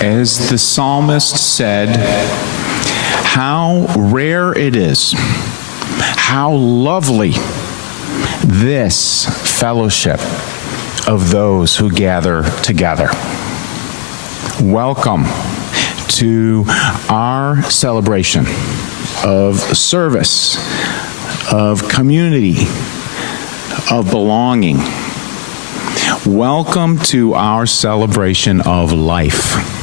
As the psalmist said, how rare it is, how lovely this fellowship of those who gather together. Welcome to our celebration of service, of community, of belonging. Welcome to our celebration of life.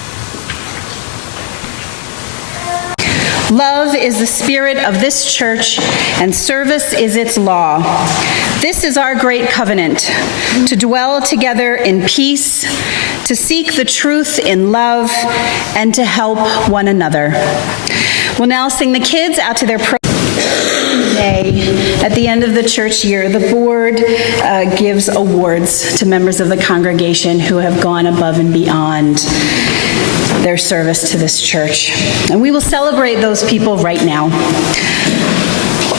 Love is the spirit of this church, and service is its law. This is our great covenant, to dwell together in peace, to seek the truth in love, and to help one another. We'll now sing the kids out to their program. At the end of the church year, the board gives awards to members of the congregation who have gone above and beyond their service to this church. And we will celebrate those people right now.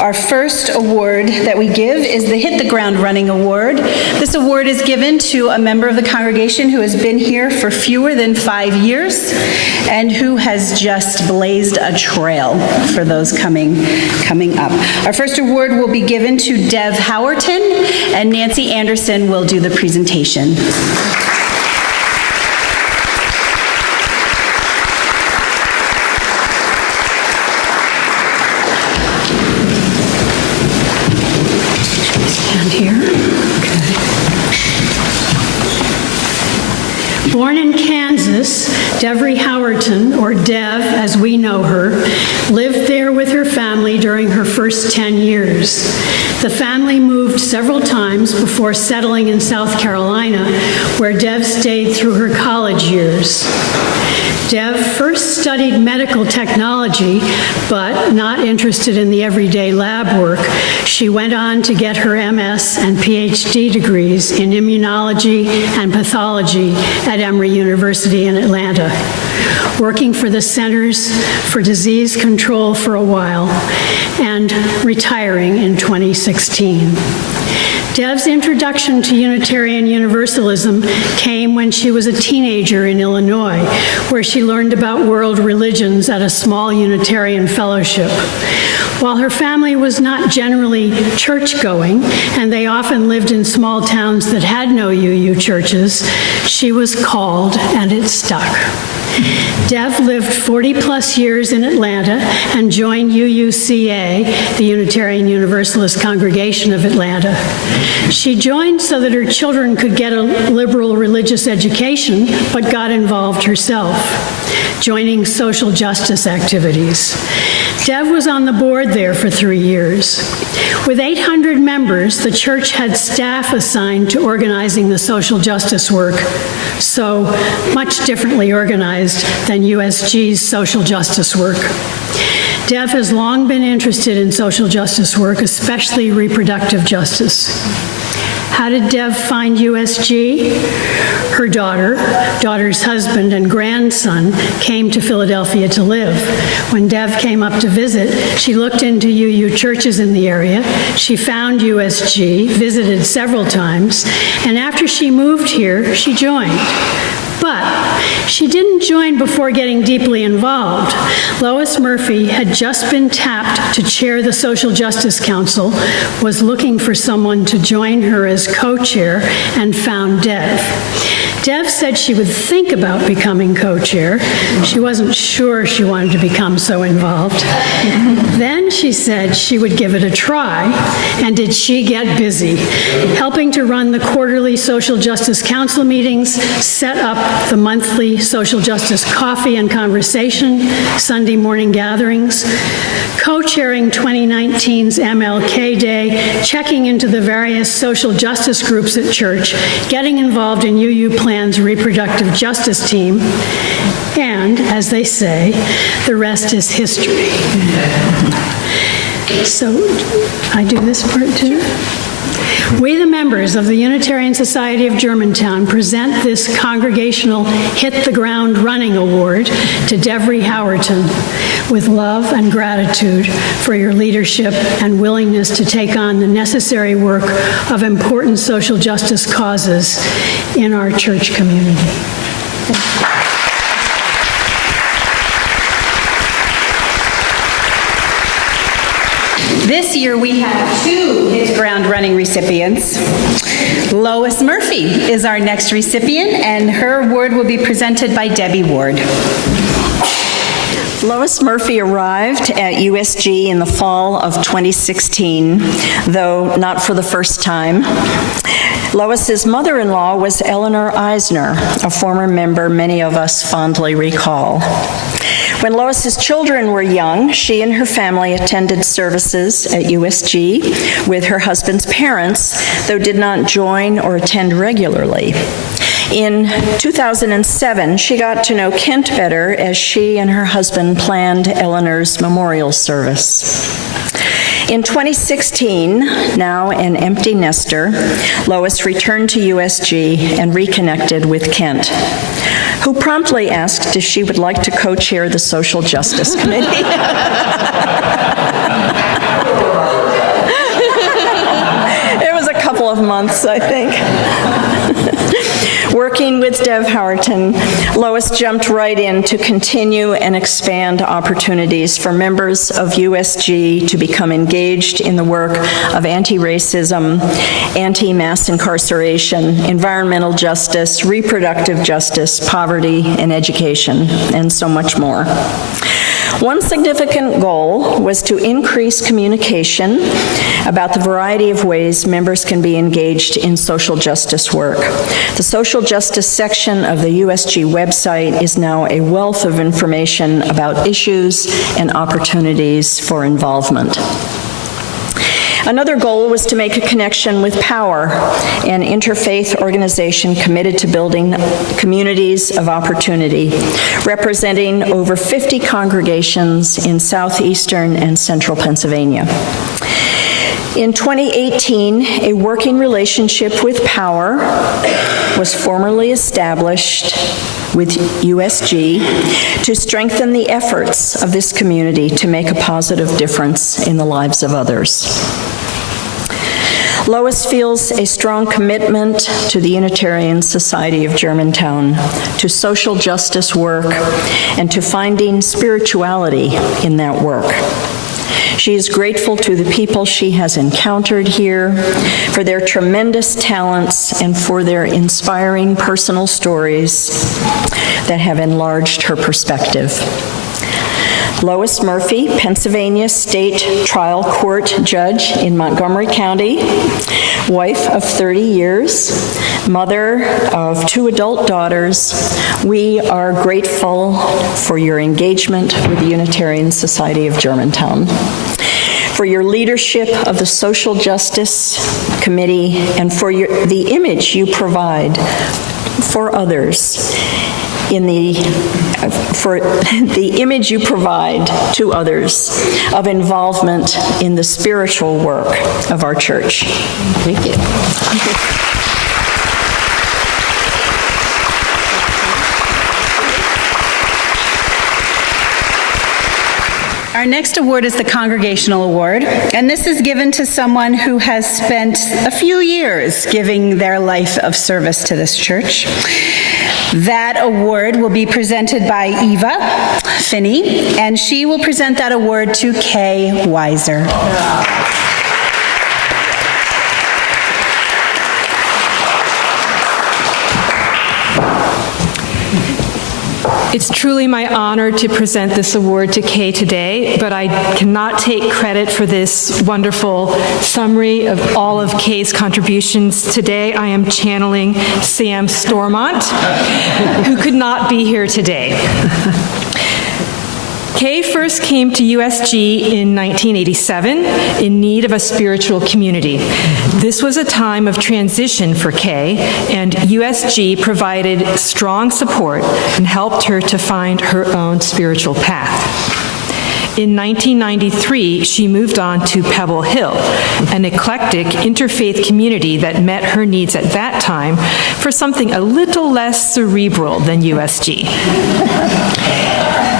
Our first award that we give is the Hit the Ground Running Award. This award is given to a member of the congregation who has been here for fewer than 5 years and who has just blazed a trail for those coming up. Our first award will be given to Dev Howerton, and Nancy Anderson will do the presentation. Born in Kansas, Devery Howerton, or Dev as we know her, lived there with her family during her first 10 years. The family moved several times before settling in South Carolina, where Dev stayed through her college years. Dev first studied medical technology, but not interested in the everyday lab work, she went on to get her MS and PhD degrees in immunology and pathology at Emory University in Atlanta, working for the Centers for Disease Control for a while and retiring in 2016. Dev's introduction to Unitarian Universalism came when she was a teenager in Illinois, where she learned about world religions at a small Unitarian fellowship. While her family was not generally church-going, and they often lived in small towns that had no UU churches, she was called, and it stuck. Dev lived 40-plus years in Atlanta and joined UUCA, the Unitarian Universalist Congregation of Atlanta. She joined so that her children could get a liberal religious education, but got involved herself, joining social justice activities. Dev was on the board there for 3 years. With 800 members, the church had staff assigned to organizing the social justice work, so much differently organized than USG's social justice work. Dev has long been interested in social justice work, especially reproductive justice. How did Dev find USG? Her daughter's husband, and grandson came to Philadelphia to live. When Dev came up to visit, she looked into UU churches in the area. She found USG, visited several times, and after she moved here, she joined. But she didn't join before getting deeply involved. Lois Murphy had just been tapped to chair the Social Justice Council, was looking for someone to join her as co-chair, and found Dev. Dev said she would think about becoming co-chair. She wasn't sure she wanted to become so involved. Then she said she would give it a try, and did she get busy, helping to run the quarterly Social Justice Council meetings, set up the monthly Social Justice Coffee and Conversation, Sunday morning gatherings, co-chairing 2019's MLK Day, checking into the various social justice groups at church, getting involved in UU Plan's reproductive justice team, and, as they say, the rest is history. So, I do this part too? We, the members of the Unitarian Society of Germantown, present this Congregational Hit the Ground Running Award to Devery Howerton with love and gratitude for your leadership and willingness to take on the necessary work of important social justice causes in our church community. Thank you. This year we have two Hit Ground Running recipients. Lois Murphy is our next recipient, and her award will be presented by Debbie Ward. Lois Murphy arrived at USG in the fall of 2016, though not for the first time. Lois's mother-in-law was Eleanor Eisner, a former member many of us fondly recall. When Lois's children were young, she and her family attended services at USG with her husband's parents, though did not join or attend regularly. In 2007, she got to know Kent better as she and her husband planned Eleanor's memorial service. In 2016, now an empty nester, Lois returned to USG and reconnected with Kent, who promptly asked if she would like to co-chair the Social Justice Committee. It was a couple of months, I think. Working with Dev Howerton, Lois jumped right in to continue and expand opportunities for members of USG to become engaged in the work of anti-racism, anti-mass incarceration, environmental justice, reproductive justice, poverty, and education, and so much more. One significant goal was to increase communication about the variety of ways members can be engaged in social justice work. The social justice section of the USG website is now a wealth of information about issues and opportunities for involvement. Another goal was to make a connection with Power, an interfaith organization committed to building communities of opportunity, representing over 50 congregations in southeastern and central Pennsylvania. In 2018, a working relationship with Power was formally established with USG to strengthen the efforts of this community to make a positive difference in the lives of others. Lois feels a strong commitment to the Unitarian Society of Germantown, to social justice work, and to finding spirituality in that work. She is grateful to the people she has encountered here for their tremendous talents and for their inspiring personal stories that have enlarged her perspective. Lois Murphy, Pennsylvania State Trial Court Judge in Montgomery County, wife of 30 years, mother of 2 adult daughters, we are grateful for your engagement with the Unitarian Society of Germantown, for your leadership of the Social Justice Committee, and for the image you provide for others for the image you provide to others of involvement in the spiritual work of our church. Thank you. Our next award is the Congregational Award, and this is given to someone who has spent a few years giving their life of service to this church. That award will be presented by Eva Finney, and she will present that award to Kay Weiser. It's truly my honor to present this award to Kay today, but I cannot take credit for this wonderful summary of all of Kay's contributions. Today, I am channeling Sam Stormont, who could not be here today. Kay first came to USG in 1987 in need of a spiritual community. This was a time of transition for Kay, and USG provided strong support and helped her to find her own spiritual path. In 1993, she moved on to Pebble Hill, an eclectic interfaith community that met her needs at that time for something a little less cerebral than USG.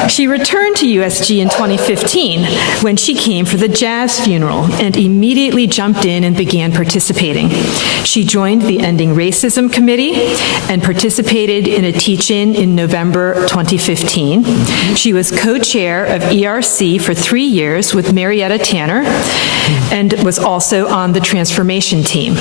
She returned to USG in 2015 when she came for the jazz funeral and immediately jumped in and began participating. She joined the Ending Racism Committee and participated in a teach-in in November 2015. She was co-chair of ERC for 3 years with Marietta Tanner and was also on the transformation team.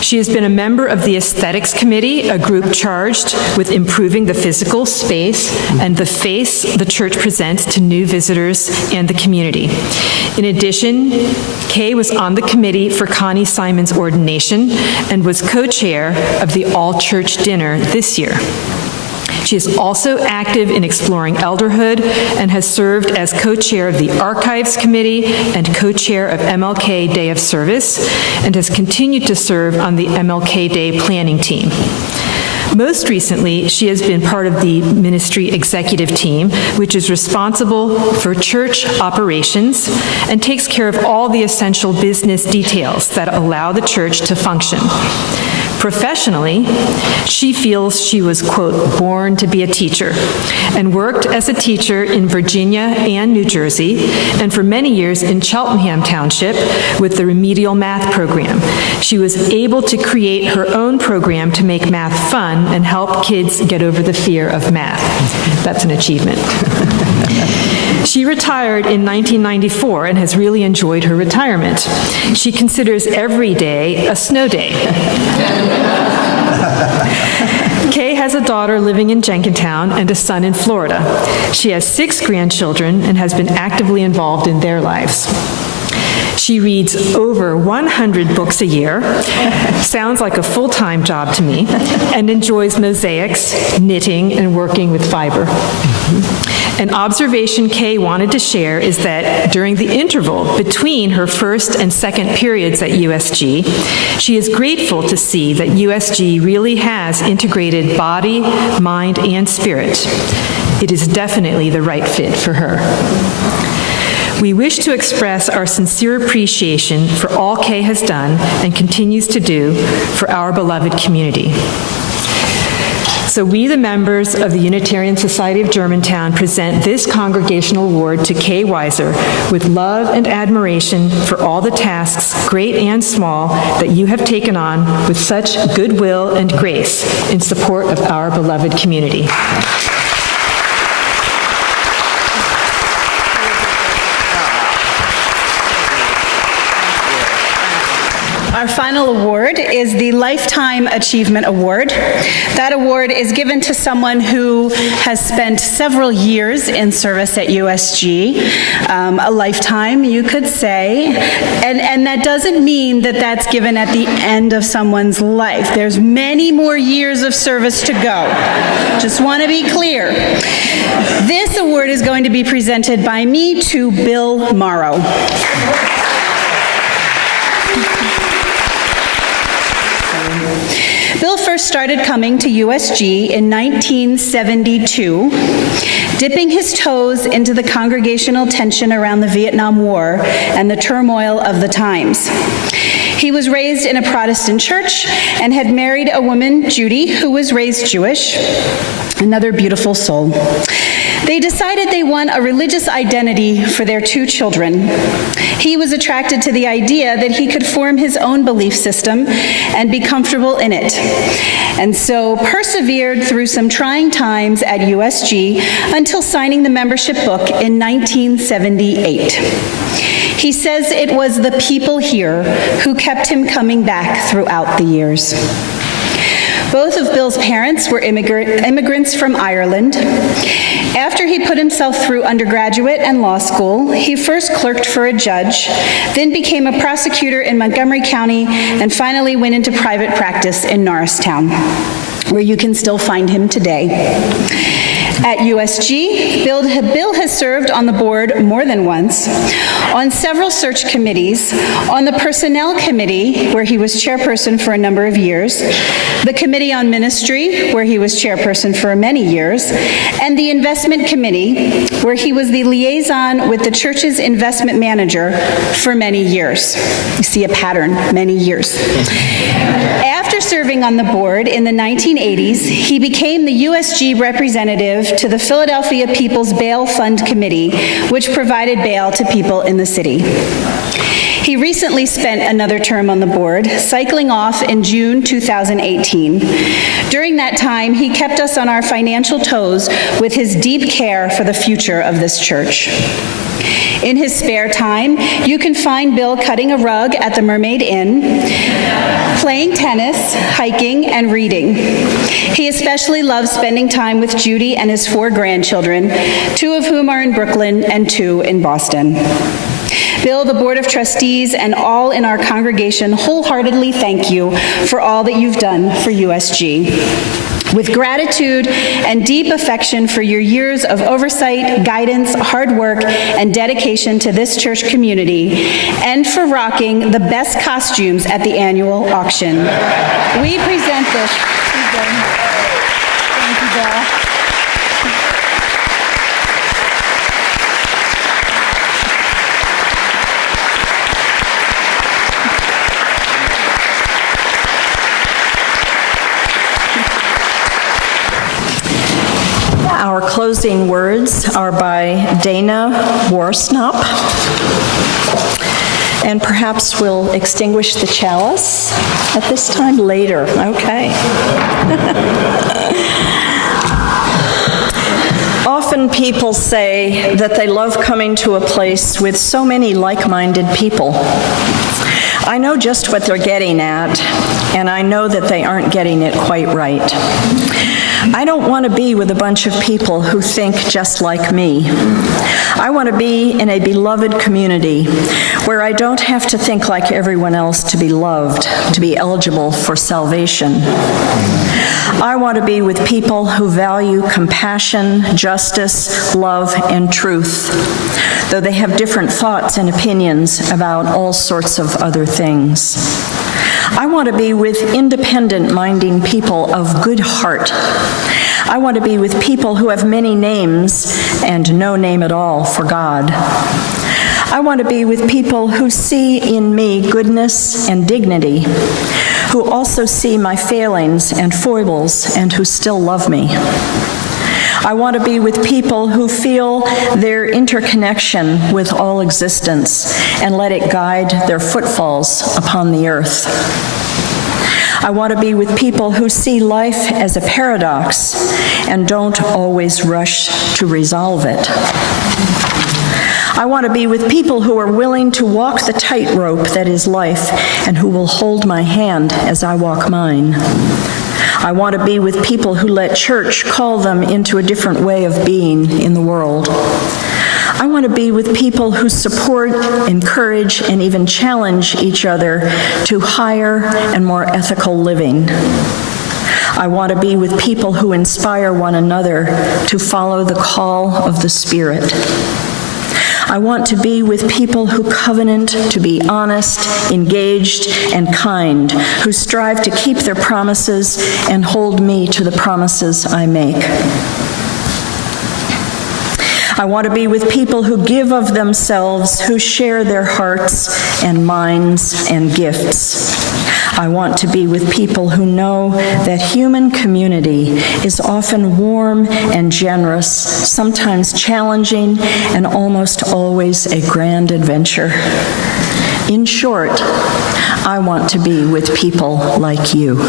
She has been a member of the Aesthetics Committee, a group charged with improving the physical space and the face the church presents to new visitors and the community. In addition, Kay was on the committee for Connie Simon's ordination and was co-chair of the all-church dinner this year. She is also active in exploring elderhood and has served as co-chair of the Archives Committee and co-chair of MLK Day of Service, and has continued to serve on the MLK Day planning team. Most recently, she has been part of the ministry executive team, which is responsible for church operations and takes care of all the essential business details that allow the church to function. Professionally, she feels she was, quote, born to be a teacher, and worked as a teacher in Virginia and New Jersey, and for many years in Cheltenham Township with the remedial math program. She was able to create her own program to make math fun and help kids get over the fear of math. That's an achievement. She retired in 1994 and has really enjoyed her retirement. She considers every day a snow day. Kay has a daughter living in Jenkintown and a son in Florida. She has 6 grandchildren and has been actively involved in their lives. She reads over 100 books a year, sounds like a full-time job to me, and enjoys mosaics, knitting, and working with fiber. An observation Kay wanted to share is that during the interval between her first and second periods at USG, she is grateful to see that USG really has integrated body, mind, and spirit. It is definitely the right fit for her. We wish to express our sincere appreciation for all Kay has done and continues to do for our beloved community. So we, the members of the Unitarian Society of Germantown, present this Congregational Award to Kay Weiser with love and admiration for all the tasks, great and small, that you have taken on with such goodwill and grace in support of our beloved community. Our final award is the Lifetime Achievement Award. That award is given to someone who has spent several years in service at USG, a lifetime, you could say, and that doesn't mean that that's given at the end of someone's life. There's many more years of service to go. Just want to be clear. This award is going to be presented by me to Bill Morrow. Bill first started coming to USG in 1972, dipping his toes into the congregational tension around the Vietnam War and the turmoil of the times. He was raised in a Protestant church and had married a woman, Judy, who was raised Jewish, another beautiful soul. They decided they want a religious identity for their 2 children. He was attracted to the idea that he could form his own belief system and be comfortable in it, and so persevered through some trying times at USG until signing the membership book in 1978. He says it was the people here who kept him coming back throughout the years. Both of Bill's parents were immigrants from Ireland. After he put himself through undergraduate and law school, he first clerked for a judge, then became a prosecutor in Montgomery County, and finally went into private practice in Norristown, where you can still find him today. At USG, Bill has served on the board more than once, on several search committees, on the Personnel Committee, where he was chairperson for a number of years, the Committee on Ministry, where he was chairperson for many years, and the Investment Committee, where he was the liaison with the church's investment manager for many years. You see a pattern, many years. After serving on the board in the 1980s, he became the USG representative representative to the Philadelphia People's Bail Fund Committee, which provided bail to people in the city. He recently spent another term on the board, cycling off in June 2018. During that time, he kept us on our financial toes with his deep care for the future of this church. In his spare time, you can find Bill cutting a rug at the Mermaid Inn, playing tennis, hiking, and reading. He especially loves spending time with Judy and his 4 grandchildren, 2 of whom are in Brooklyn and 2 in Boston. Bill, the Board of Trustees, and all in our congregation wholeheartedly thank you for all that you've done for USG. With gratitude and deep affection for your years of oversight, guidance, hard work, and dedication to this church community, and for rocking the best costumes at the annual auction. We present this. Thank you, Bill. Our closing words are by Dana Warsnop. And perhaps we'll extinguish the chalice at this time later. Okay. Often people say that they love coming to a place with so many like-minded people. I know just what they're getting at, and I know that they aren't getting it quite right. I don't want to be with a bunch of people who think just like me. I want to be in a beloved community where I don't have to think like everyone else to be loved, to be eligible for salvation. I want to be with people who value compassion, justice, love, and truth, though they have different thoughts and opinions about all sorts of other things. I want to be with independent-minded people of good heart. I want to be with people who have many names and no name at all for God. I want to be with people who see in me goodness and dignity, who also see my failings and foibles and who still love me. I want to be with people who feel their interconnection with all existence and let it guide their footfalls upon the earth. I want to be with people who see life as a paradox and don't always rush to resolve it. I want to be with people who are willing to walk the tightrope that is life and who will hold my hand as I walk mine. I want to be with people who let church call them into a different way of being in the world. I want to be with people who support, encourage, and even challenge each other to higher and more ethical living. I want to be with people who inspire one another to follow the call of the Spirit. I want to be with people who covenant to be honest, engaged, and kind, who strive to keep their promises and hold me to the promises I make. I want to be with people who give of themselves, who share their hearts and minds and gifts. I want to be with people who know that human community is often warm and generous, sometimes challenging, and almost always a grand adventure. In short, I want to be with people like you.